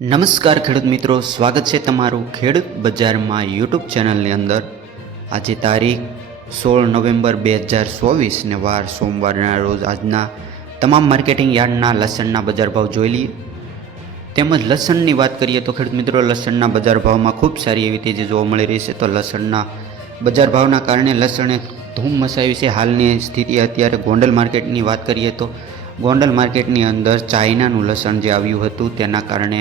નમસ્કાર ખેડૂત મિત્રો, સ્વાગત છે તમારું ખેડૂત બજારમાં યુટ્યુબ ચેનલની અંદર। આજે તારીખ 16 નવેમ્બર 2024 ને વાર સોમવારના રોજ આજના તમામ માર્કેટિંગ યાર્ડના લસણના બજાર ભાવ જોઈ લઈએ। તેમજ લસણની વાત કરીએ તો ખેડૂત મિત્રો, લસણના બજાર ભાવમાં ખૂબ સારી એવી તેજી જોવા મળી રહી છે। તો લસણના બજાર ભાવના કારણે લસણે ધૂમ મચાવી છે। હાલની સ્થિતિ અત્યારે ગોંડલ માર્કેટની વાત કરીએ તો ગોંડલ માર્કેટની અંદર ચાઇનાનું લસણ જે આવ્યું હતું તેના કારણે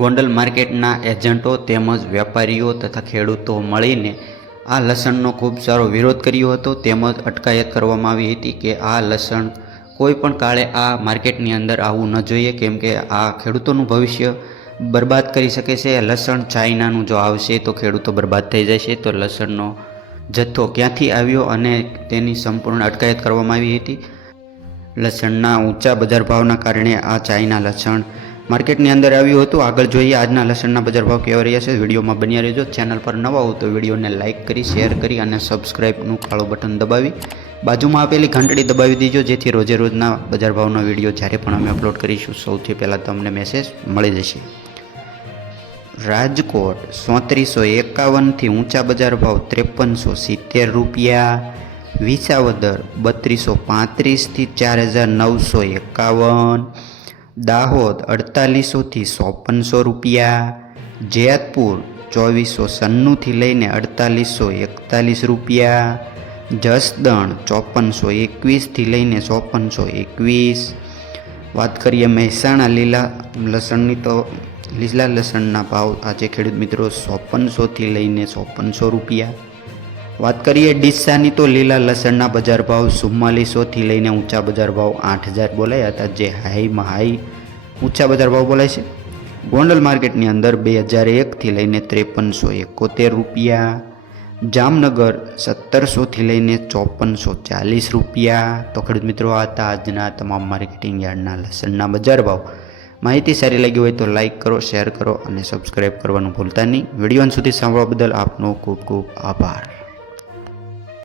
ગોંડલ માર્કેટના એજન્ટો તેમજ વેપારીઓ તથા ખેડૂતો મળીને આ લસણનો ખૂબ સારો વિરોધ કર્યો હતો, તેમજ અટકાયત કરવામાં આવી હતી કે આ લસણ કોઈ પણ કાળે આ માર્કેટની અંદર આવવું ન જોઈએ, કેમ કે આ ખેડૂતોનું ભવિષ્ય બરબાદ કરી શકે છે। લસણ ચાઇનાનું જો આવશે તો ખેડૂતો બરબાદ થઈ જશે। તો લસણનો જથ્થો ક્યાંથી આવ્યો અને તેની સંપૂર્ણ અટકાયત કરવામાં આવી હતી। લસણના ઊંચા બજાર ભાવના કારણે આ ચાઇના લસણ માર્કેટની અંદર આવ્યું હતું। આગળ જોઈએ આજના લસણના બજાર ભાવ કેવા રહ્યા છે। વિડીયોમાં બન્યા રહેજો। ચેનલ પર નવા હો તો વિડીયોને લાઇક કરી, શેર કરી અને સબસ્ક્રાઈબનું કાળું બટન દબાવી બાજુમાં આપેલી ઘંટડી દબાવી દીજો, જેથી રોજે રોજના બજાર ભાવનો વિડીયો જ્યારે પણ અમે અપલોડ કરીશું સૌથી પહેલાં તમને મેસેજ મળી જશે। રાજકોટ 3451થી ઊંચા બજાર ભાવ 5370 રૂપિયા। વિસાવદર 3235થી 4951। દાહોદ 4800થી 5400 રૂપિયા। જેતપુર 2496થી લઈને 4841 રૂપિયા। જસદણ 5421થી લઈને 5421। વાત કરીએ મહેસાણા લીલા લસણની તો લીલા લસણના ભાવ આજે ખેડૂત મિત્રો 5400થી લઈને 5400 રૂપિયા। વાત કરીએ ડીસાની તો લીલા લસણના બજાર ભાવ 4400થી લઈને ઊંચા બજાર ભાવ 8000 બોલાયા હતા, જે હાઈમાં હાઈ ઊંચા બજાર ભાવ બોલાય છે। ગોંડલ માર્કેટની અંદર 2001થી લઈને 5371 રૂપિયા। જામનગર 1700થી લઈને 5440 રૂપિયા। તો ખેડૂત મિત્રો, આ હતા આજના તમામ માર્કેટિંગ યાર્ડના લસણના બજાર ભાવ। માહિતી સારી લાગી હોય તો લાઇક કરો, શેર કરો અને સબસ્ક્રાઈબ કરવાનું ભૂલતા નહીં। વિડીયો અંત સુધી સાંભળવા બદલ આપનો ખૂબ ખૂબ આભાર।